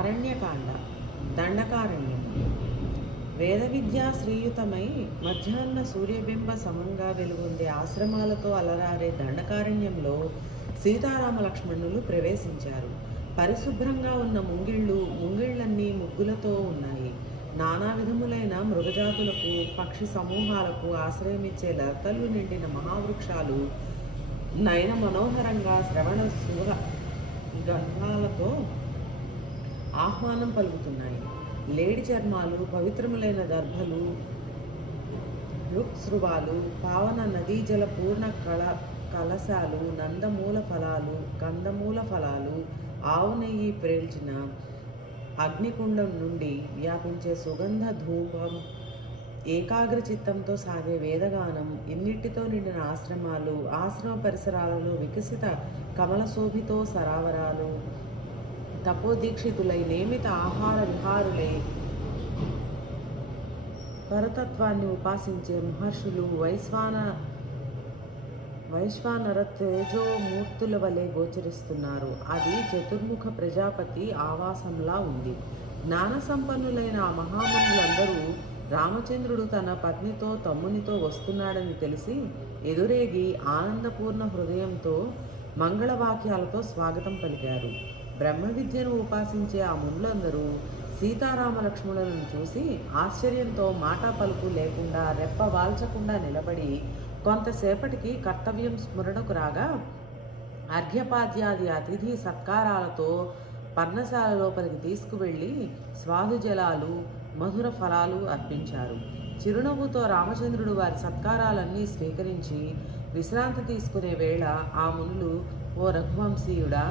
అరణ్యకాండ దండకారణ్యం. వేద విద్యా శ్రీయుతమై మధ్యాహ్న సూర్యబింబ సమంగా వెలుగొందే ఆశ్రమాలతో అలరారే దండకారణ్యంలో సీతారామ లక్ష్మణులు ప్రవేశించారు. పరిశుభ్రంగా ఉన్న ముంగిళ్ళన్నీ ముగ్గులతో ఉన్నాయి. నానా విధములైన మృగజాతులకు పక్షి సమూహాలకు ఆశ్రయమిచ్చే లతలు నిండిన మహావృక్షాలు నయన మనోహరంగా శ్రవణ శుభ గంధాలతో ఆహ్వానం పలుకుతున్నాయి. లేడి చర్మాలు, పవిత్రములైన దర్భలు, రుక్సృవాలు, పావన నదీజల పూర్ణ కలశాలు, కందమూల ఫలాలు, ఆవు నెయ్యి ప్రేల్చిన అగ్నికుండం నుండి వ్యాపించే సుగంధ ధూపం, ఏకాగ్ర చిత్తంతో సాగే వేదగానం, ఇన్నిటితో నిండిన ఆశ్రమాలు, ఆశ్రమ పరిసరాలలో వికసిత కమలశోభితో సరావరాలు, తపోదీక్షితులై నియమిత ఆహార విహారులై పరతత్వాన్ని ఉపాసించే మహర్షులు వైశ్వానర తేజోమూర్తుల వలె గోచరిస్తున్నారు. అది చతుర్ముఖ ప్రజాపతి ఆవాసంలా ఉంది. జ్ఞాన సంపన్నులైన ఆ మహామనులందరూ రామచంద్రుడు తన పత్నితో తమ్మునితో వస్తున్నాడని తెలిసి ఎదురేగి ఆనందపూర్ణ హృదయంతో మంగళవాక్యాలతో స్వాగతం పలికారు. బ్రహ్మ విద్యను ఉపాసించే ఆ మునులందరూ సీతారామ లక్ష్మణులను చూసి ఆశ్చర్యంతో మాట పలుకు లేకుండా రెప్ప వాల్చకుండా నిలబడి కొంతసేపటికి కర్తవ్యం స్మరణకు రాగా అర్ఘ్యపాద్యాది అతిథి సత్కారాలతో పర్ణశాల లోపలికి తీసుకువెళ్ళి స్వాదుజలాలు, మధుర ఫలాలు అర్పించారు. చిరునవ్వుతో రామచంద్రుడు వారి సత్కారాలన్నీ స్వీకరించి విశ్రాంతి తీసుకునే వేళ ఆ మునులు, ఓ రఘువంశీయుడా,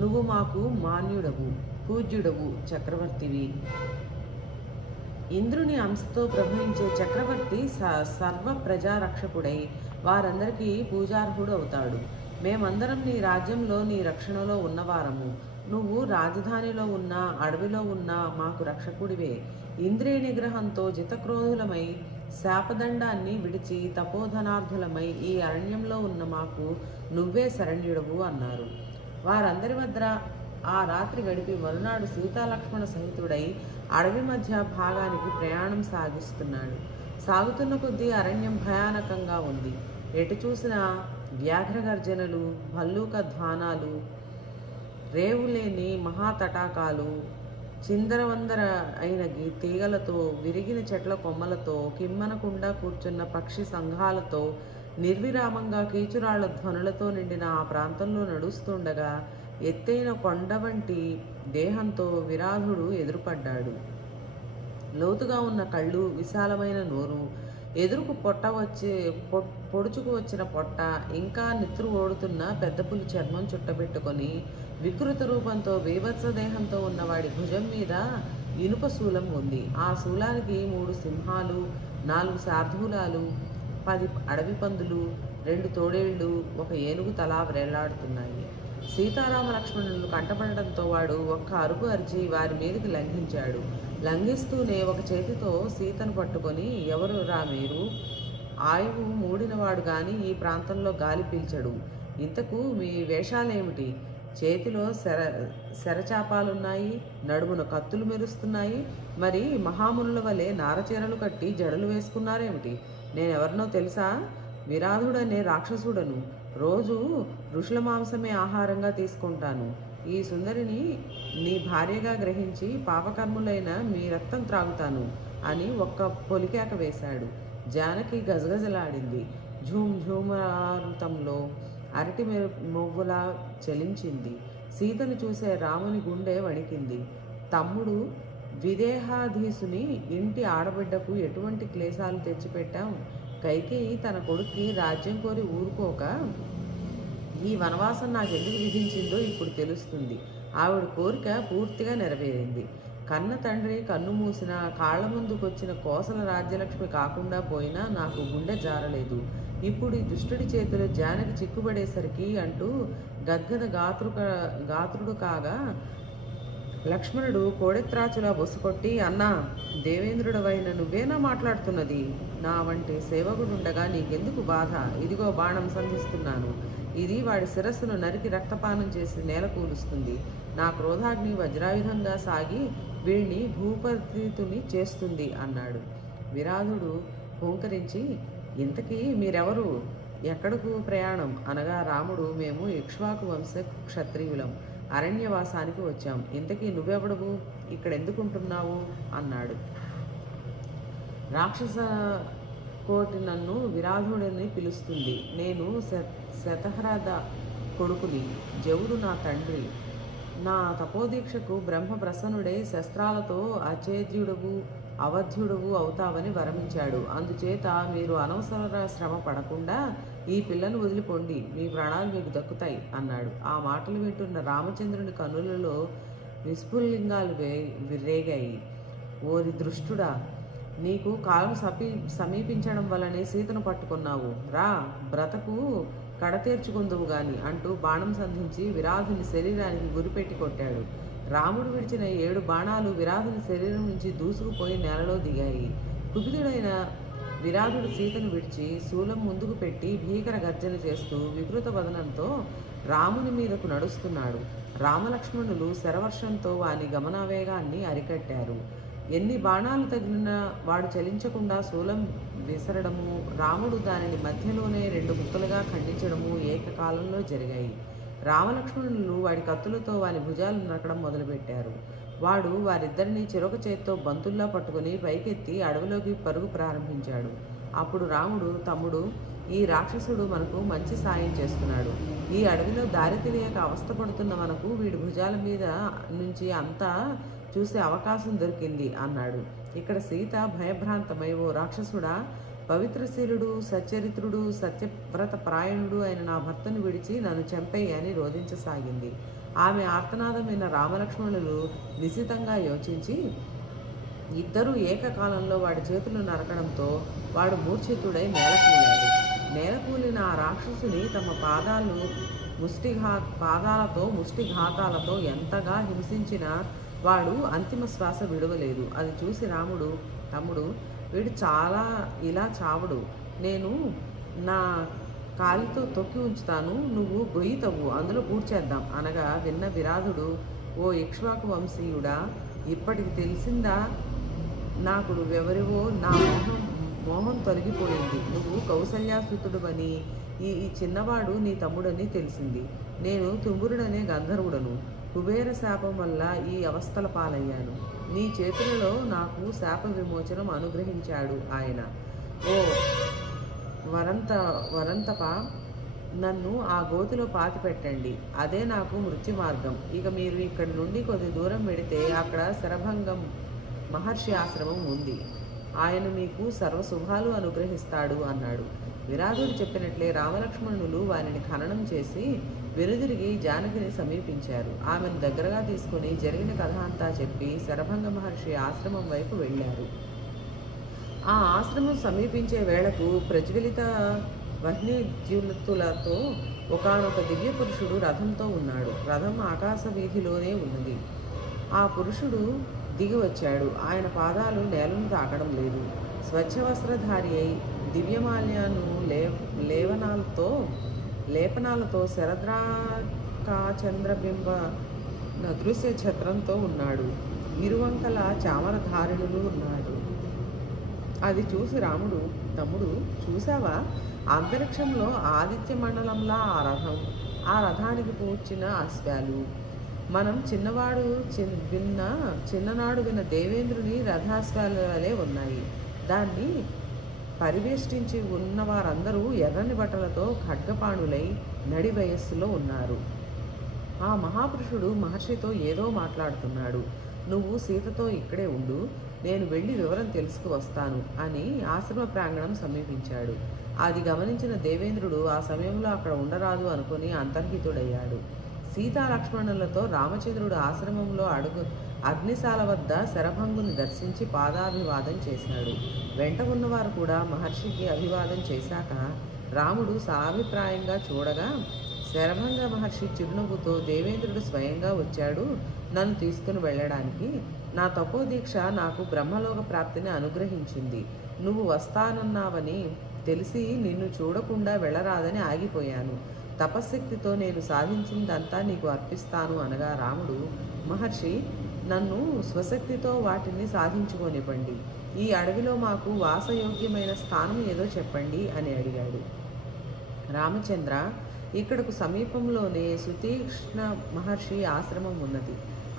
నువ్వు మాకు మాన్యుడవు, పూజ్యుడవు, చక్రవర్తివి. ఇంద్రుని అంశతో ప్రభవించే చక్రవర్తి సర్వ ప్రజారక్షకుడై వారందరికీ పూజార్హుడు అవుతాడు. మేమందరం నీ రాజ్యంలో నీ రక్షణలో ఉన్నవారము. నువ్వు రాజధానిలో ఉన్నా అడవిలో ఉన్నా మాకు రక్షకుడివే. ఇంద్రియ నిగ్రహంతో జితక్రోధులమై శాపదండాన్ని విడిచి తపోధనార్థులమై ఈ అరణ్యంలో ఉన్న మాకు నువ్వే శరణ్యుడవు అన్నారు. వారందరి వద్ద ఆ రాత్రి గడిపి మరునాడు సీతాలక్ష్మణ సహితుడై అడవి మధ్య భాగానికి ప్రయాణం సాగిస్తున్నాడు. సాగుతున్న కొద్దీ అరణ్యం భయానకంగా ఉంది. ఎటు చూసిన వ్యాఘ్రగర్జనలు, భల్లూక ధ్వానాలు, రేవులేని మహాతటాకాలు, చిందరవందర అయిన తీగలతో, విరిగిన చెట్ల కొమ్మలతో, కిమ్మనకుండా కూర్చున్న పక్షి సంఘాలతో, నిర్విరామంగా కీచురాళ్ల ధ్వనులతో నిండిన ఆ ప్రాంతంలో నడుస్తుండగా ఎత్తైన కొండ వంటి దేహంతో విరాధుడు ఎదురుపడ్డాడు. లోతుగా ఉన్న కళ్ళు, విశాలమైన నోరు, ఎదురుకు పొడుచుకు వచ్చిన పొట్ట, ఇంకా నిత్రు ఓడుతున్న పెద్ద పులి చర్మం చుట్టబెట్టుకొని వికృత రూపంతో బీభత్స దేహంతో ఉన్నవాడి భుజం మీద ఇనుప శూలం ఉంది. ఆ శూలానికి 3 సింహాలు, 4 శార్దూలాలు, 10 అడవి పందులు, 2 తోడేళ్లు, 1 ఏనుగు తలా వ్రేలాడుతున్నాయి. సీతారామ లక్ష్మణులు కంటపడటంతో వాడు ఒక్క అరుపు అరిచి వారి మీదకి లంఘించాడు. లంఘిస్తూనే ఒక చేతితో సీతను పట్టుకొని, ఎవరు రా మీరు? ఆయువు మూడినవాడు గాని ఈ ప్రాంతంలో గాలి పీల్చడు. ఇంతకు మీ వేషాలేమిటి? చేతిలో శరచాపాలున్నాయి, నడుమున కత్తులు మెరుస్తున్నాయి. మరి మహామునుల వలె నారచీరలు కట్టి జడలు వేసుకున్నారేమిటి? నేనెవరినో తెలుసా? విరాధుడనే రాక్షసుడను. రోజు ఋషుల మాంసమే ఆహారంగా తీసుకుంటాను. ఈ సుందరిని నీ భార్యగా గ్రహించి పాపకర్ములైన మీ రక్తం త్రాగుతాను అని ఒక్క పొలికేక వేశాడు. జానకి గజగజలాడింది. ఝూమారుతంలో అరటి మొవ్వులా చలించింది. సీతను చూసే రాముని గుండె వణికింది. తమ్ముడు విదేహాధీసుని ఇంటి ఆడబిడ్డకు ఎటువంటి క్లేశాలు తెచ్చిపెట్టాం? కైకేయి తన కొడుక్కి రాజ్యం కోరి ఊరుకోక ఈ వనవాసం నాకెందుకు విధించిందో ఇప్పుడు తెలుస్తుంది. ఆవిడ కోరిక పూర్తిగా నెరవేరింది. కన్న తండ్రి కన్ను మూసిన కాళ్ల ముందుకొచ్చిన కోసల రాజ్యలక్ష్మి కాకుండా పోయినా నాకు గుండె జారలేదు. ఇప్పుడు ఈ దుష్టుడి చేతిలో జానకి చిక్కుబడేసరికి అంటూ గద్గద గాత్రుడు కాగా లక్ష్మణుడు కోడెత్రాచులా బొసుకొట్టి, అన్నా, దేవేంద్రుడవైన నువ్వేనా మాట్లాడుతున్నది? నా వంటి సేవకుడుండగా నీకెందుకు బాధ? ఇదిగో బాణం సంధిస్తున్నాను. ఇది వాడి శిరస్సును నరికి రక్తపానం చేసి నేల కూలుస్తుంది. నా క్రోధాగ్ని వజ్రాయుధంగా సాగి వీణ్ణి భూపతితుని చేస్తుంది అన్నాడు. విరాధుడు హూంకరించి, ఇంతకీ మీరెవరు? ఎక్కడకు ప్రయాణం? అనగా రాముడు, మేము ఇక్ష్వాకు వంశ క్షత్రియులం, అరణ్యవాసానికి వచ్చాం. ఇంతకీ నువ్వెవడవు? ఇక్కడెందుకుంటున్నావు అన్నాడు. రాక్షస కోటి నన్ను విరాధుడిని పిలుస్తుంది. నేను శతహ్రద కొడుకుని, జవుడు నా తండ్రి. నా తపోదీక్షకు బ్రహ్మ ప్రసన్నుడై శస్త్రాలతో అచేద్యుడవు అవధ్యుడవు అవుతావని వరమించాడు. అందుచేత మీరు అనవసర శ్రమ పడకుండా ఈ పిల్లను వదిలిపోండి, మీ ప్రాణాలు మీకు దక్కుతాయి అన్నాడు. ఆ మాటలు వింటున్న రామచంద్రుని కన్నులలో విస్ఫులింగాలు రేగాయి. ఓరి దృష్టుడా, నీకు కాలం సమీపించడం వల్లనే సీతను పట్టుకున్నావు. రా, బ్రతకు కడతేర్చుకుందువు గాని అంటూ బాణం సంధించి విరాధుని శరీరానికి గురిపెట్టి కొట్టాడు. రాముడు విడిచిన 7 బాణాలు విరాధుని శరీరం నుంచి దూసుకుపోయి నేలలో దిగాయి. కుపితుడైన విరాధుడు సీతను విడిచి శూలం ముందుకు పెట్టి భీకర గర్జన చేస్తూ వికృత వదనంతో రాముని మీదకు నడుస్తున్నాడు. రామలక్ష్మణులు శరవర్షంతో వాని గమనావేగాన్ని అరికట్టారు. ఎన్ని బాణాలు తగిలినా వాడు చలించకుండా శూలం విసరడము, రాముడు దానిని మధ్యలోనే 2 ముక్కలుగా ఖండించడము ఏకకాలంలో జరిగాయి. రామలక్ష్మణులు వాడి కత్తులతో వాని భుజాలు నరకడం మొదలుపెట్టారు. వాడు వారిద్దరిని చెరొక చేత్తో బంతుల్లా పట్టుకుని పైకెత్తి అడవిలోకి పరుగు ప్రారంభించాడు. అప్పుడు రాముడు, తమ్ముడు, ఈ రాక్షసుడు మనకు మంచి సాయం చేస్తున్నాడు. ఈ అడవిలో దారి తెలియక అవస్థపడుతున్న మనకు వీడి భుజాల మీద నుంచి అంతా చూసే అవకాశం దొరికింది అన్నాడు. ఇక్కడ సీత భయభ్రాంతమై, ఓ రాక్షసుడా, పవిత్రశీలుడు, సచ్చరిత్రుడు, సత్యవ్రత ప్రాయణుడు అయిన నా భర్తను విడిచి నన్ను చంపేయి అని రోధించసాగింది. ఆమె ఆర్తనాదం విన్న రామలక్ష్మణులు నిశితంగా యోచించి ఇద్దరూ ఏకకాలంలో వాడి చేతులు నరకడంతో వాడు మూర్ఛితుడై నేలకూలాడు. నేలకూలిన ఆ రాక్షసుని తమ పాదాలతో ముష్టిఘాతాలతో ఎంతగా హింసించినా వాడు అంతిమ శ్వాస విడవలేదు. అది చూసి రాముడు, తమ్ముడు, వీడు ఇలా చావడు. నేను నా కాలితో తొక్కి ఉంచుతాను, నువ్వు గొయ్యి తవ్వు, అందులో పూడ్చేద్దాం అనగా విన్న విరాధుడు, ఓ ఇక్ష్వాకు వంశీయుడా, ఇప్పటికి తెలిసిందా నాకు నువ్వెవరివో? నా మోహం తొలగిపోయింది. నువ్వు కౌసల్యాసుతుడువని, ఈ చిన్నవాడు నీ తమ్ముడని తెలిసింది. నేను తుంబురుడనే గంధర్వుడను. కుబేర శాపం వల్ల ఈ అవస్థల పాలయ్యాను. నీ చేతులలో నాకు శాప విమోచనం అనుగ్రహించాడు ఆయన. ఓ వరంతప, నన్ను ఆ గోతిలో పాతిపెట్టండి. అదే నాకు మృత్యు మార్గం. ఇక మీరు ఇక్కడి నుండి కొద్ది దూరం వెడితే అక్కడ శరభంగం మహర్షి ఆశ్రమం ఉంది. ఆయన మీకు సర్వశుభాలు అనుగ్రహిస్తాడు అన్నాడు. విరాధుడు చెప్పినట్లే రామలక్ష్మణులు వారిని ఖననం చేసి వెనుదిరిగి జానకిని సమీపించారు. ఆమెను దగ్గరగా తీసుకుని జరిగిన కథ అంతా చెప్పి శరభంగ మహర్షి ఆశ్రమం వైపు వెళ్ళారు. ఆ ఆశ్రమం సమీపించే వేళకు ప్రజ్వలిత వహ్నిద్యుతులతో ఒకానొక దివ్య పురుషుడు రథంతో ఉన్నాడు. రథం ఆకాశ వీధిలోనే ఉన్నది. ఆ పురుషుడు దిగి వచ్చాడు. ఆయన పాదాలు నేలను తాకడం లేదు. స్వచ్ఛవస్త్రధారి అయి దివ్యమాల్యాను లేపనాలతో శరద్రాకాచంద్రబింబ నదృశ్య ఛత్రంతో ఉన్నాడు. ఇరువంకల చామరధారిణులు ఉన్నాడు. అది చూసి రాముడు, తమ్ముడు, చూసావా, అంతరిక్షంలో ఆదిత్య మండలంలా ఆ రథానికి పూడ్చిన అశ్వాలు. మనం చిన్ననాడు విన్న దేవేంద్రుని రథాశ్వాల వలె ఉన్నాయి. దాన్ని పరివేష్టించి ఉన్న వారందరూ ఎర్రని బట్టలతో ఖడ్గపాణులై నడి వయస్సులో ఉన్నారు. ఆ మహాపురుషుడు మహర్షితో ఏదో మాట్లాడుతున్నాడు. నువ్వు సీతతో ఇక్కడే ఉండు, నేను వెళ్ళి వివరం తెలుసుకు వస్తాను అని ఆశ్రమ ప్రాంగణం సమీపించాడు. అది గమనించిన దేవేంద్రుడు ఆ సమయంలో అక్కడ ఉండరాదు అనుకుని అంతర్హితుడయ్యాడు. సీతాలక్ష్మణులతో రామచంద్రుడు ఆశ్రమంలో అగ్నిశాల వద్ద శరభంగుని దర్శించి పాదాభివాదం చేశాడు. వెంట ఉన్నవారు కూడా మహర్షికి అభివాదం చేశాక రాముడు సాభిప్రాయంగా చూడగా శరభంగ మహర్షి చిరునవ్వుతో, దేవేంద్రుడు స్వయంగా వచ్చాడు నన్ను తీసుకుని వెళ్ళడానికి. నా తపోదీక్ష నాకు బ్రహ్మలోక ప్రాప్తిని అనుగ్రహించింది. నువ్వు వస్తానన్నావని తెలిసి నిన్ను చూడకుండా వెళ్ళరాదని ఆగిపోయాను. తపశ్శక్తితో నేను సాధించిందంతా నీకు అర్పిస్తాను అనగా రాముడు, మహర్షి, నన్ను స్వశక్తితో వాటిని సాధించుకోనివ్వండి. ఈ అడవిలో మాకు వాసయోగ్యమైన స్థానం ఏదో చెప్పండి అని అడిగాడు. రామచంద్ర, ఇక్కడకు సమీపంలోనే సుతీక్ష్ణ మహర్షి ఆశ్రమం ఉన్నది.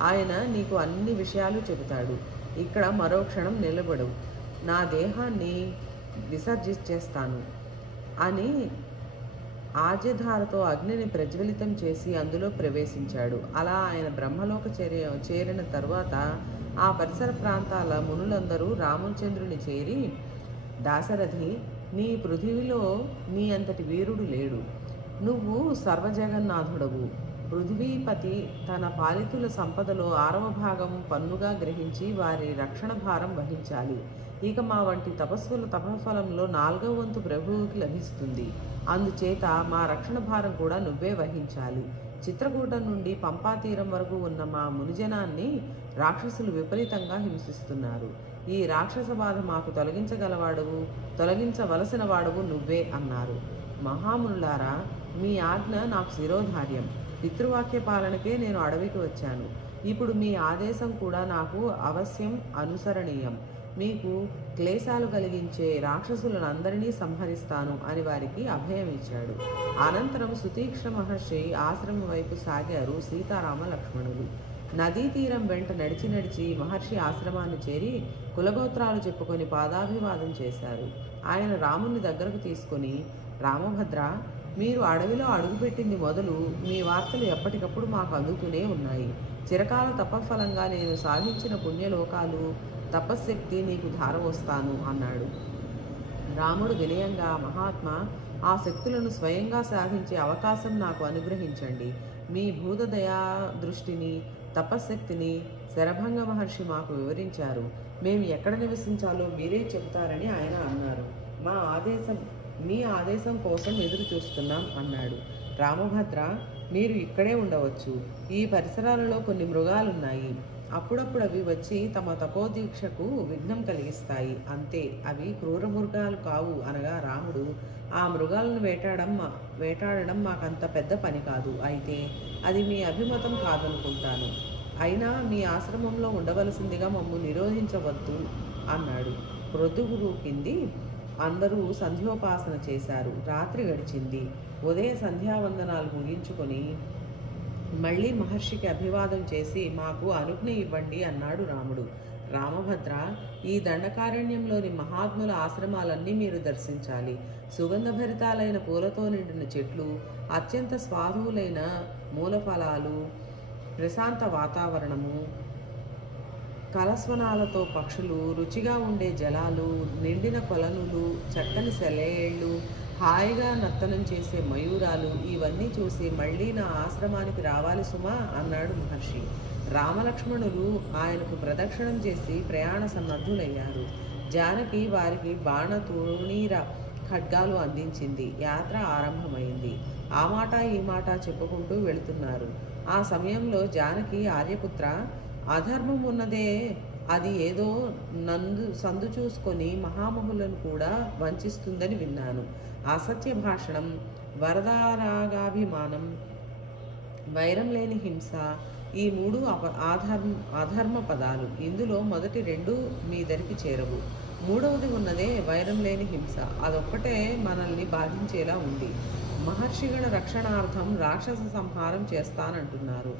ఆయన నీకు అన్ని విషయాలు చెబుతాడు. ఇక్కడ మరో క్షణం నిలబడు, నా దేహాన్ని విసర్జించేస్తాను అని ఆజ్యధారతో అగ్నిని ప్రజ్వలితం చేసి అందులో ప్రవేశించాడు. అలా ఆయన బ్రహ్మలోక చేరిన తరువాత ఆ పరిసర ప్రాంతాల మునులందరూ రామచంద్రుని చేరి, దాశరథి, నీ పృథివిలో నీ అంతటి వీరుడు లేడు. నువ్వు సర్వజగన్నాథుడవు. పృథ్వీపతి తన పాలితుల సంపదలో 6వ భాగం పన్నుగా గ్రహించి వారి రక్షణ భారం వహించాలి. ఇక మా వంటి తపస్సుల తపఫలంలో 4వ వంతు ప్రభువుకి లభిస్తుంది. అందుచేత మా రక్షణ భారం కూడా నువ్వే వహించాలి. చిత్రకూటం నుండి పంపాతీరం వరకు ఉన్న మా మునిజనాన్ని రాక్షసులు విపరీతంగా హింసిస్తున్నారు. ఈ రాక్షస బాధ మాకు తొలగించవలసిన వాడువు నువ్వే అన్నారు. మహామునులారా, మీ ఆజ్ఞ నాకు శిరోధార్యం. పితృవాక్య పాలనకే నేను అడవికి వచ్చాను. ఇప్పుడు మీ ఆదేశం కూడా నాకు అవశ్యం అనుసరణీయం. మీకు క్లేశాలు కలిగించే రాక్షసులనందరినీ సంహరిస్తాను అని వారికి అభయం ఇచ్చాడు. అనంతరం సుతీక్ష్ణ మహర్షి ఆశ్రమం వైపు సాగారు సీతారామ లక్ష్మణులు. నదీ తీరం వెంట నడిచి నడిచి మహర్షి ఆశ్రమాన్ని చేరి కులగోత్రాలు చెప్పుకొని పాదాభివాదం చేశారు. ఆయన రాముని దగ్గరకు తీసుకొని, రామభద్ర, మీరు అడవిలో అడుగుపెట్టింది మొదలు మీ వార్తలు ఎప్పటికప్పుడు మాకు అందుతూనే ఉన్నాయి. చిరకాల తపఫలంగా నేను సాధించిన పుణ్యలోకాలు, తపశ్శక్తి నీకు ధారవస్తాను అన్నాడు. రాముడు వినయంగా, మహాత్మా, ఆ శక్తులను స్వయంగా సాధించే అవకాశం నాకు అనుగ్రహించండి. మీ భూతదయా దృష్టిని, తపశ్శక్తిని శరభంగ మహర్షి మాకు వివరించారు. మేము ఎక్కడ నివసించాలో మీరే చెబుతారని ఆయన అన్నారు. మీ ఆదేశం కోసం ఎదురు చూస్తున్నాం అన్నాడు. రామభద్ర, మీరు ఇక్కడే ఉండవచ్చు. ఈ పరిసరాలలో కొన్ని మృగాలున్నాయి. అప్పుడప్పుడు అవి వచ్చి తమ తపోదీక్షకు విఘ్నం కలిగిస్తాయి. అంతే, అవి క్రూర మృగాలు కావు అనగా రాముడు, ఆ మృగాలను వేటాడడం మాకంత పెద్ద పని కాదు. అయితే అది మీ అభిమతం కాదనుకుంటాను. అయినా మీ ఆశ్రమంలో ఉండవలసిందిగా మమ్ము నిరోధించవద్దు అన్నాడు. ప్రొద్దుగురు కింది అందరూ సంధ్యోపాసన చేశారు. రాత్రి గడిచింది. ఉదయ సంధ్యావందనాలు ముగించుకొని మళ్ళీ మహర్షికి అభివాదం చేసి, మాకు అనుజ్ఞ ఇవ్వండి అన్నాడు రాముడు. రామభద్ర, ఈ దండకారణ్యంలోని మహాత్ముల ఆశ్రమాలన్నీ మీరు దర్శించాలి. సుగంధభరితాలైన పూలతో నిండిన చెట్లు, అత్యంత స్వాదువులైన మూలఫలాలు, ప్రశాంత వాతావరణము, కలస్వనాలతో పక్షులు, రుచిగా ఉండే జలాలు, నిండిన కొలనులు, చక్కని సెలయేళ్ళు, హాయిగా నర్తనం చేసే మయూరాలు, ఇవన్నీ చూసి మళ్ళీ నా ఆశ్రమానికి రావాలి సుమా అన్నాడు మహర్షి. రామలక్ష్మణులు ఆయనకు ప్రదక్షిణం చేసి ప్రయాణ సన్నద్ధులయ్యారు. జానకి వారికి బాణ తూణీర ఖడ్గాలు అందించింది. యాత్ర ఆరంభమైంది. ఆ మాట ఈ మాట చెప్పుకుంటూ వెళుతున్నారు. ఆ సమయంలో జానకి, ఆర్యపుత్ర, అధర్మం ఉన్నదే అది ఏదో సందు చూసుకొని మహామహులను కూడా వంచిస్తుందని విన్నాను. అసత్య భాషణం, వరదారాగాభిమానం, వైరం లేని హింస, ఈ 3 అధర్మ పదాలు. ఇందులో మొదటి 2 మీ దరికి చేరవు. 3వది ఉన్నదే వైరం లేని హింస. అదొక్కటే మనల్ని బాధించేలా ఉంది. మహర్షిగణ రక్షణార్థం రాక్షస సంహారం చేస్తానంటున్నారు.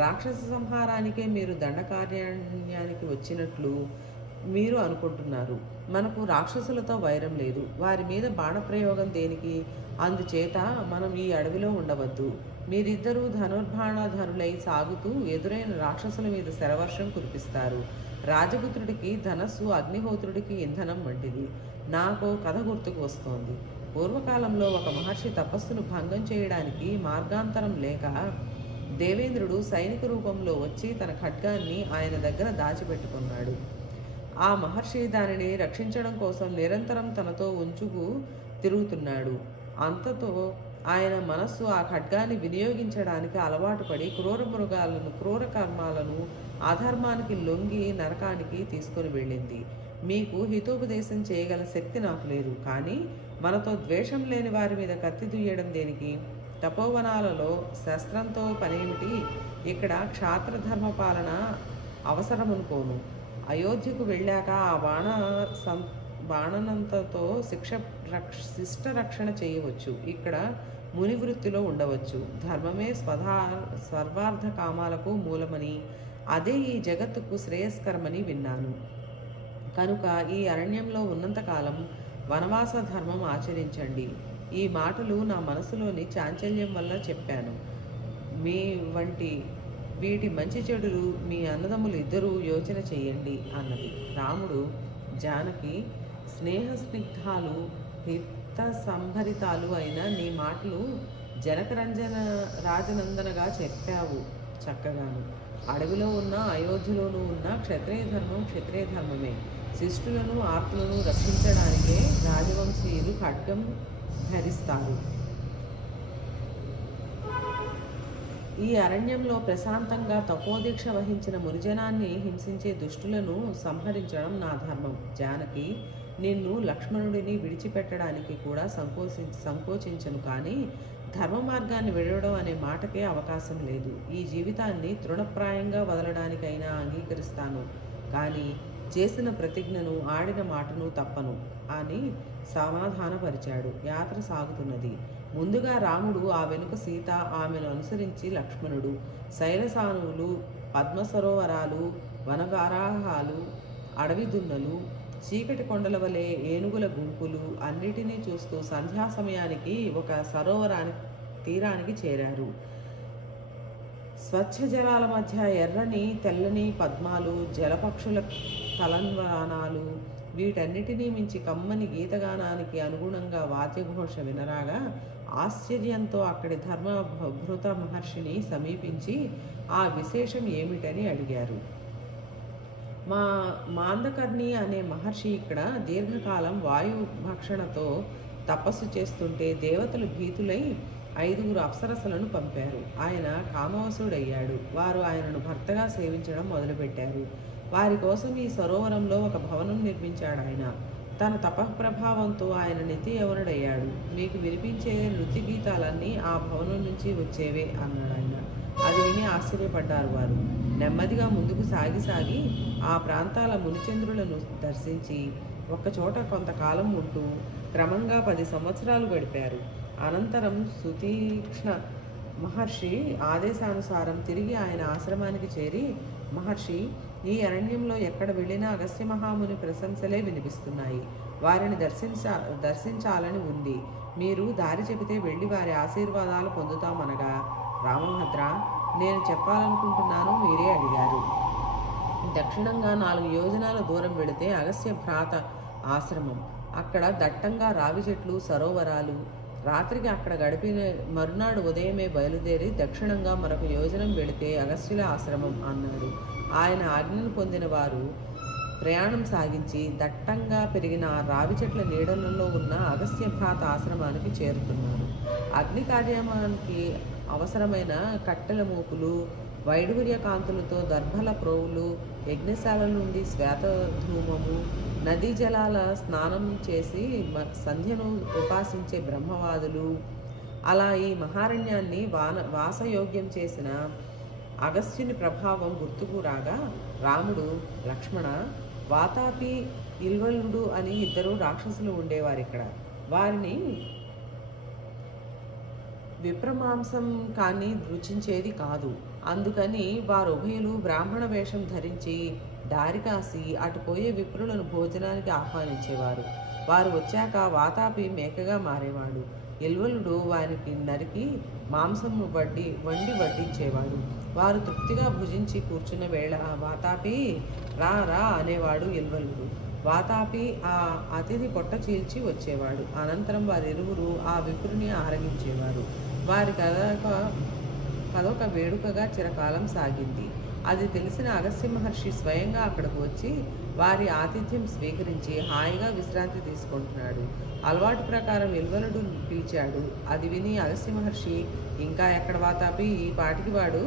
రాక్షస సంహారానికే మీరు దండకారణ్యానికి వచ్చినట్లు మీరు అనుకుంటున్నారు. మనకు రాక్షసులతో వైరం లేదు. వారి మీద బాణప్రయోగం దేనికి? అందుచేత మనం ఈ అడవిలో ఉండవద్దు. మీరిద్దరూ ధనుర్బాణధరులై సాగుతూ ఎదురైన రాక్షసుల మీద శరవర్షం కురిపిస్తారు. రాజపుత్రుడికి ధనస్సు అగ్నిహోత్రుడికి ఇంధనం వంటిది. నాకు కథ గుర్తుకు వస్తోంది. పూర్వకాలంలో ఒక మహర్షి తపస్సును భంగం చేయడానికి మార్గాంతరం లేక దేవేంద్రుడు సైనిక రూపంలో వచ్చి తన ఖడ్గాన్ని ఆయన దగ్గర దాచిపెట్టుకున్నాడు. ఆ మహర్షి దానిని రక్షించడం కోసం నిరంతరం తనతో ఉంచుకు తిరుగుతున్నాడు. అంతతో ఆయన మనస్సు ఆ ఖడ్గాన్ని వినియోగించడానికి అలవాటు పడి క్రూర మృగాలను, క్రూర కర్మాలను, అధర్మానికి లొంగి నరకానికి తీసుకొని వెళ్ళింది. మీకు హితోపదేశం చేయగల శక్తి నాకు లేదు. కానీ మనతో ద్వేషం లేని వారి మీద కత్తి దుయ్యడం దేనికి? తపోవనాలలో శస్త్రంతో పనేమిటి? ఇక్కడ క్షాత్రధర్మ పాలన అవసరమనుకోను. అయోధ్యకు వెళ్ళాక ఆ బాణనంతతో శిష్ట రక్షణ చేయవచ్చు. ఇక్కడ ముని వృత్తిలో ఉండవచ్చు. ధర్మమే సర్వార్థ కామాలకు మూలమని, అదే ఈ జగత్తుకు శ్రేయస్కరమని విన్నాను. కనుక ఈ అరణ్యంలో ఉన్నంతకాలం వనవాస ధర్మం ఆచరించండి. ఈ మాటలు నా మనసులోని చాంచల్యం వల్ల చెప్పాను. మీ వీటి మంచి చెడులు మీ అన్నదమ్ములు ఇద్దరూ యోచన చెయ్యండి అన్నది. రాముడు జానకి, స్నేహస్నిగ్ధాలు హిత సంభరితాలు అయిన నీ మాటలు జనకరంజన రాజనందనగా చెప్పావు చక్కగాను. అడవిలో ఉన్న అయోధ్యలోనూ ఉన్న క్షత్రియ ధర్మం క్షత్రియ ధర్మమే. శిష్టులను ఆర్తులను రక్షించడానికే రాజవంశీయులు ఖడ్గం ధరిస్తారు. ఈ అరణ్యంలో ప్రశాంతంగా తపోదీక్ష వహించిన మునిజనాన్ని హింసించే దుష్టులను సంహరించడం నా ధర్మం. జానకి, నిన్ను లక్ష్మణుడిని విడిచిపెట్టడానికి కూడా సంకోచించను. కానీ ధర్మ మార్గాన్ని విడవడం అనే మాటకే అవకాశం లేదు. ఈ జీవితాన్ని తృణప్రాయంగా వదలడానికైనా అంగీకరిస్తాను. కానీ చేసిన ప్రతిజ్ఞను, ఆడిన మాటను తప్పను అని సమాధానపరిచాడు. యాత్ర సాగుతున్నది. ముందుగా రాముడు, ఆ వెనుక సీత, ఆమెను అనుసరించి లక్ష్మణుడు. శైలసానువులు, పద్మసరోవరాలు, వనగారాహాలు, అడవి దున్నలు, చీకటి కొండల వలె ఏనుగుల గుంపులు అన్నిటినీ చూస్తూ సంధ్యా సమయానికి ఒక తీరానికి చేరారు. స్వచ్ఛ జలాల మధ్య ఎర్రని తెల్లని పద్మాలు, జలపక్షుల తలన్వనాలు, వీటన్నిటినీ మించి కమ్మని గీతగానానికి అనుగుణంగా వాద్యఘోష వినరాగా ఆశ్చర్యంతో అక్కడి ధర్మభృత మహర్షిని సమీపించి ఆ విశేషం ఏమిటని అడిగారు. మాందకర్ణి అనే మహర్షి ఇక్కడ దీర్ఘకాలం వాయు భక్షణతో తపస్సు చేస్తుంటే దేవతలు భీతులై 5 అప్సరసలను పంపారు. ఆయన కామవశుడయ్యాడు. వారు ఆయనను భర్తగా సేవించడం మొదలుపెట్టారు. వారి కోసం ఈ సరోవరంలో ఒక భవనం నిర్మించాడు ఆయన. తన తపఃప్రభావంతో ఆయన నిత్య యవనుడయ్యాడు. మీకు వినిపించే నృత్య గీతాలన్నీ ఆ భవనం నుంచి వచ్చేవే అన్నాడు ఆయన. అది విని ఆశ్చర్యపడ్డారు వారు. నెమ్మదిగా ముందుకు సాగి ఆ ప్రాంతాల మునిచంద్రులను దర్శించి ఒక్కచోట కొంతకాలం ఉంటూ క్రమంగా 10 సంవత్సరాలు గడిపారు. అనంతరం సుతీక్ష్ణ మహర్షి ఆదేశానుసారం తిరిగి ఆయన ఆశ్రమానికి చేరి, మహర్షి, ఈ అరణ్యంలో ఎక్కడ వెళ్ళినా అగస్త్య మహాముని ప్రశంసలే వినిపిస్తున్నాయి. వారిని దర్శించాలని ఉంది. మీరు దారి చెబితే వెళ్ళి వారి ఆశీర్వాదాలు పొందుతామనగా, రామభద్ర, నేను చెప్పాలనుకుంటున్నాను, మీరే అడిగారు. దక్షిణంగా 4 యోజనాల దూరం వెళితే అగస్త్య భ్రాత ఆశ్రమం. అక్కడ దట్టంగా రావి చెట్లు, సరోవరాలు. రాత్రికి అక్కడ గడిపిన మరునాడు ఉదయమే బయలుదేరి దక్షిణంగా మరొక యోజనం వెళితే అగస్త్యుల ఆశ్రమం అన్నాడు. ఆయన ఆజ్ఞను పొందిన వారు ప్రయాణం సాగించి దట్టంగా పెరిగిన ఆ రావి చెట్ల నీడలలో ఉన్న అగస్త్య భ్రాత ఆశ్రమానికి చేరుతున్నారు. అగ్ని కార్యమానికి అవసరమైన కట్టెల మూపులు, వైడూర్య కాంతులతో దర్భల ప్రోవులు, యజ్ఞశాల నుండి శ్వేతధూమము, నదీ జలాల స్నానం చేసి సంధ్యను ఉపాసించే బ్రహ్మవాదులు, అలా ఈ మహారణ్యాన్ని వాసయోగ్యం చేసిన అగస్త్యుని ప్రభావం గుర్తుకు రాగా, రాముడు, లక్ష్మణ, వాతాపి, ఇల్వలుడు అని 2 రాక్షసులు ఉండేవారు ఇక్కడ. వారిని విప్రమాంసం కానీ రుచించేది కాదు. అందుకని వారు ఉభయులు బ్రాహ్మణ వేషం ధరించి దారి కాసి అటుపోయే విప్రులను భోజనానికి ఆహ్వానించేవారు. వారు వచ్చాక వాతాపి మేకగా మారేవాడు. ఇల్వలుడు వారికి నరికి మాంసం వండి వడ్డించేవాడు. వారు తృప్తిగా భుజించి కూర్చున్న వేళ వాతాపి రా రా అనేవాడు ఇల్వలుడు. వాతాపి ఆ అతిథి పొట్ట చీల్చి వచ్చేవాడు. అనంతరం వారిరువురు ఆ విప్రుని ఆరగించేవారు. వారి కథొక వేడుకగా చిరకాలం సాగింది. అది తెలిసిన అగస్త్య మహర్షి స్వయంగా అక్కడకు వచ్చి వారి ఆతిథ్యం స్వీకరించి హాయిగా విశ్రాంతి తీసుకుంటున్నాడు. అలవాటు ప్రకారం విల్వలుడు పిలిచాడు. అది విని అగస్త్య మహర్షి, ఇంకా ఎక్కడ వాతాపి, ఈ పాటికి వాడు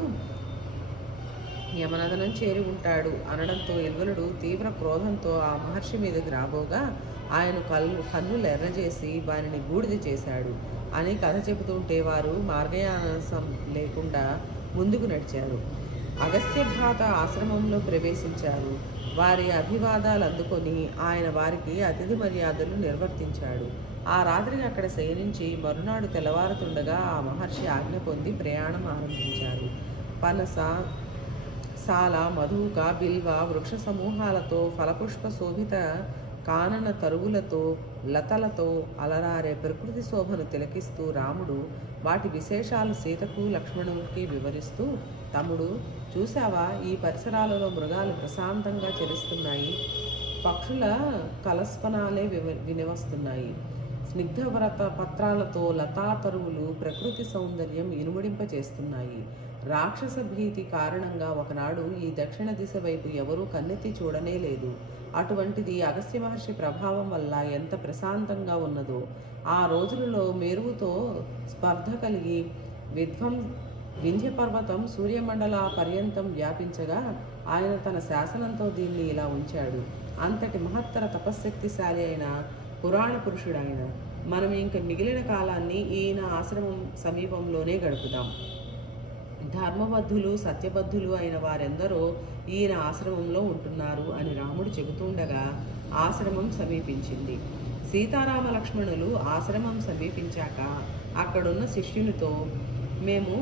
యమనదనం చేరి ఉంటాడు అనడంతో ఇల్వలుడు తీవ్ర క్రోధంతో ఆ మహర్షి మీదకి రాబోగా ఆయన కన్నులు ఎర్రజేసి వారిని బూడిద చేశాడు అని కథ చెబుతుంటే వారు మార్గయాసం లేకుండా ముందుకు నడిచారు. అగస్త్యభ్రాత ఆశ్రమంలో ప్రవేశించారు. వారి అభివాదాలు అందుకొని ఆయన వారికి అతిథి మర్యాదలు నిర్వర్తించాడు. ఆ రాత్రికి అక్కడ శయనించి మరునాడు తెల్లవారుతుండగా ఆ మహర్షి ఆజ్ఞ పొంది ప్రయాణం ఆరంభించారు. పనస, సాల, మధుక, బిల్వ వృక్ష సమూహాలతో, ఫలపుష్ప శోభిత కానన తరువులతో, లతలతో అలరారే ప్రకృతి శోభను తిలకిస్తూ రాముడు వాటి విశేషాలు సీతకు లక్ష్మణునికి వివరిస్తూ, తమ్ముడు చూసావా, ఈ పరిసరాలలో మృగాలు ప్రశాంతంగా చెరుస్తున్నాయి, పక్షుల కలస్పనాలే వినివస్తున్నాయి, స్నిగ్ధవ్రత పత్రాలతో లతా తరువులు ప్రకృతి సౌందర్యం ఇనుమడింపచేస్తున్నాయి. రాక్షస భీతి కారణంగా ఒకనాడు ఈ దక్షిణ దిశ వైపు ఎవరూ కన్నెత్తి చూడనే లేదు. అటువంటిది అగస్త్య మహర్షి ప్రభావం వల్ల ఎంత ప్రశాంతంగా ఉన్నదో. ఆ రోజులలో మేరువుతో స్పర్ధ కలిగి వింధ్య పర్వతం సూర్యమండల పర్యంతం వ్యాపించగా ఆయన తన శాసనంతో దీన్ని ఇలా ఉంచాడు. అంతటి మహత్తర తపశ్శక్తిశాలి అయిన పురాణ పురుషుడైన మనం ఇంక మిగిలిన కాలాన్ని ఈయన ఆశ్రమం సమీపంలోనే గడుపుదాం. ధర్మబద్ధులు సత్యబద్ధులు అయిన వారెందరో ఈయన ఆశ్రమంలో ఉంటున్నారు అని రాముడు చెబుతుండగా ఆశ్రమం సమీపించింది. సీతారామ లక్ష్మణులు ఆశ్రమం సమీపించాక అక్కడున్న శిష్యునితో, మేము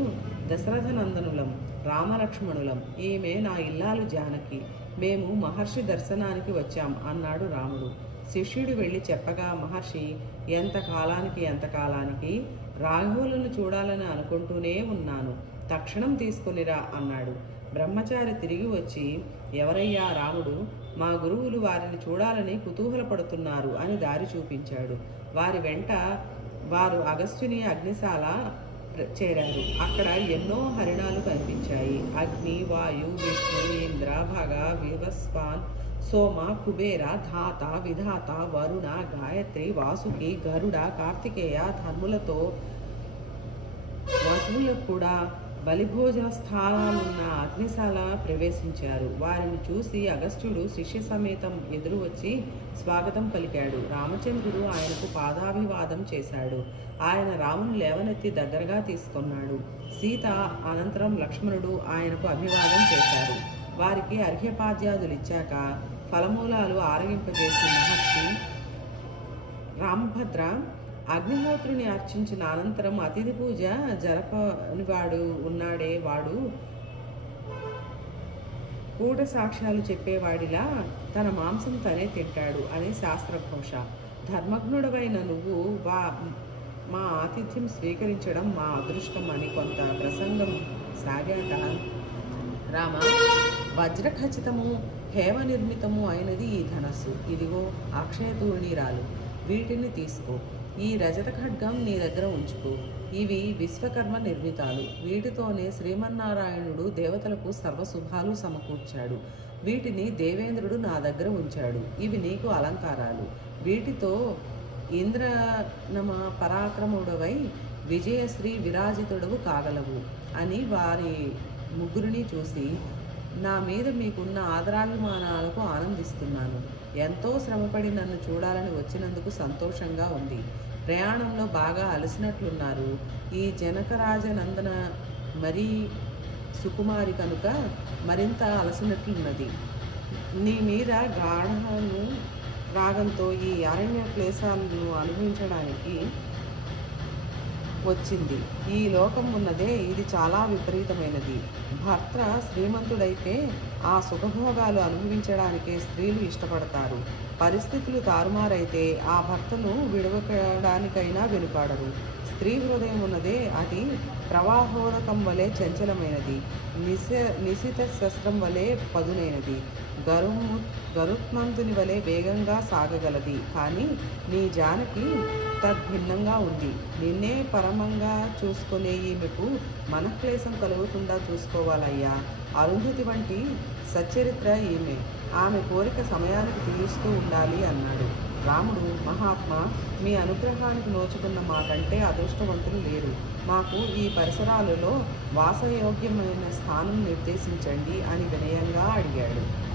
దశరథ నందనులం, రామలక్ష్మణులం, ఈమె నా ఇల్లాలు జానకి, మేము మహర్షి దర్శనానికి వచ్చాం అన్నాడు రాముడు. శిష్యుడు వెళ్ళి చెప్పగా మహర్షి, ఎంతకాలానికి రాఘవులను చూడాలని అనుకుంటూనే ఉన్నాను, తక్షణం తీసుకునిరా అన్నాడు. బ్రహ్మచారి తిరిగి వచ్చి, ఎవరయ్యా రాముడు, మా గురువులు వారిని చూడాలని కుతూహలపడుతున్నారు అని దారి చూపించాడు. వారి వెంట వారు అగస్త్యుని అగ్నిశాల చేరారు. అక్కడ ఎన్నో హరిణాలు కనిపించాయి. అగ్ని, వాయు, విష్ణు, ఇంద్ర, భగ, వివస్వాన్, సోమ, కుబేర, ధాత, విధాత, వరుణ, గాయత్రి, వాసుకి, గరుడ, కార్తికేయ, ధర్ములతో వసువులకు కూడా బలిభోజన స్థానాలున్న అగ్నిశాల ప్రవేశించారు. వారిని చూసి అగస్త్యుడు శిష్య సమేతం ఎదురు వచ్చి స్వాగతం పలికాడు. రామచంద్రుడు ఆయనకు పాదాభివాదం చేశాడు. ఆయన రామును లేవనెత్తి దగ్గరగా తీసుకున్నాడు. సీత అనంతరం లక్ష్మణుడు ఆయనకు అభివాదం చేశారు. వారికి అర్ఘ్యపాద్యాదులు ఇచ్చాక ఫలమూలాలు ఆరగింపజేసి మహర్షి, రామభద్ర, అగ్నిహోత్రుని అర్చించిన అనంతరం అతిథి పూజ జరపనివాడు ఉన్నాడే, వాడు కూట సాక్ష్యాలు చెప్పేవాడిలా తన మాంసం తనే తింటాడు అని శాస్త్రఘోష. ధర్మజ్ఞుడవైన నువ్వు మా ఆతిథ్యం స్వీకరించడం మా అదృష్టం అని కొంత ప్రసంగం సాగాక, రామ, వజ్రఖచితము హేమ నిర్మితము అయినది ఈ ధనస్సు, ఇదిగో అక్షయ తూర్ణీరాలు, వీటిని తీసుకో. ఈ రజత ఖడ్గం నీ దగ్గర ఉంచుకో. ఇవి విశ్వకర్మ నిర్మితాలు. వీటితోనే శ్రీమన్నారాయణుడు దేవతలకు సర్వశుభాలు సమకూర్చాడు. వీటిని దేవేంద్రుడు నా దగ్గర ఉంచాడు. ఇవి నీకు అలంకారాలు. వీటితో ఇంద్రనమ పరాక్రముడవై విజయశ్రీ విరాజితుడవు కాగలవు అని వారి ముగ్గురిని చూసి, నా మీద మీకున్న ఆదరాభిమానాలకు ఆనందిస్తున్నాను. ఎంతో శ్రమపడి నన్ను చూడాలని వచ్చినందుకు సంతోషంగా ఉంది. ప్రయాణంలో బాగా అలసినట్లున్నారు. ఈ జనకరాజనందన మరీ సుకుమారి కనుక మరింత అలసినట్లున్నది. నీ మీద గాఢను రాగంతో ఈ అరణ్య క్లేశాలను అనుభవించడానికి వచ్చింది. ఈ లోకం ఉన్నదే ఇది చాలా విపరీతమైనది. భర్త శ్రీమంతుడైతే ఆ సుఖభోగాలు అనుభవించడానికే స్త్రీలు ఇష్టపడతారు. పరిస్థితులు తారుమారైతే ఆ భర్తను విడవడానికైనా వెనుకాడరు. స్త్రీ హృదయం ఉన్నదే అది ప్రవాహోదకం వలె చంచలమైనది, నిశిత శస్త్రం వలె పదునైనది. గరుము గరుత్మంతుని వలె వేగంగా సాగగలది. కానీ నీ జానకి తద్భిన్నంగా ఉంది. నిన్నే పరమంగా చూసుకునే ఈమెకు మనఃక్లేశం కలుగకుండా చూసుకోవాలయ్యా. అరుంధతి వంటి సచ్చరిత్ర ఈమె. ఆమె కోరిక సమయానికి తీరుస్తూ ఉండాలి అన్నాడు. రాముడు, మహాత్మా, మీ అనుగ్రహానికి నోచుకున్న మాకంటే అదృష్టవంతులు లేరు. మాకు ఈ పరిసరాలలో వాసయోగ్యమైన స్థానం నిర్దేశించండి అని వినయంగా అడిగాడు.